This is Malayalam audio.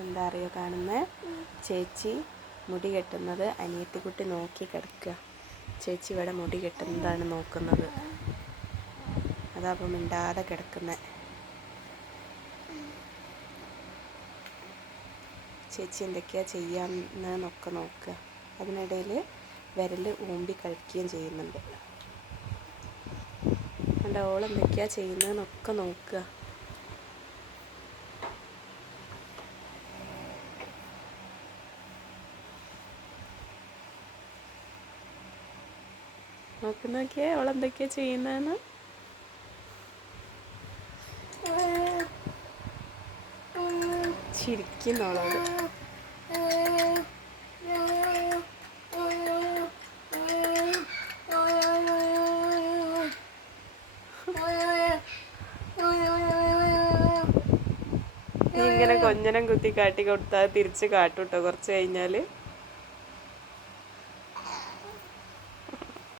എന്താ അറിയോ കാണുന്നത്? ചേച്ചി മുടി കെട്ടുന്നത് അനിയത്തിക്കുട്ടി നോക്കി കിടക്കുക. ചേച്ചി ഇവിടെ മുടി കെട്ടുന്നതാണ് നോക്കുന്നത്. അതപ്പം മിണ്ടാതെ കിടക്കുന്നത്. ചേച്ചി എന്തൊക്കെയാ ചെയ്യാന്നൊക്കെ നോക്കുക. അതിനിടയിൽ വിരൽ ഊമ്പി കളിക്കുകയും ചെയ്യുന്നുണ്ട്. എൻ്റെ ഓളെന്തൊക്കെയാ ചെയ്യുന്നതെന്നൊക്കെ നോക്കുക. നോക്കിയേ അവളെന്തൊക്കെയാ ചെയ്യുന്നതെന്ന്. ചിരിക്കുന്നോളോട്. നീ ഇങ്ങനെ കൊഞ്ഞനം കുത്തി കാട്ടി കൊടുത്താൽ തിരിച്ച് കാട്ടൂട്ടോ കുറച്ച് കഴിഞ്ഞാൽ.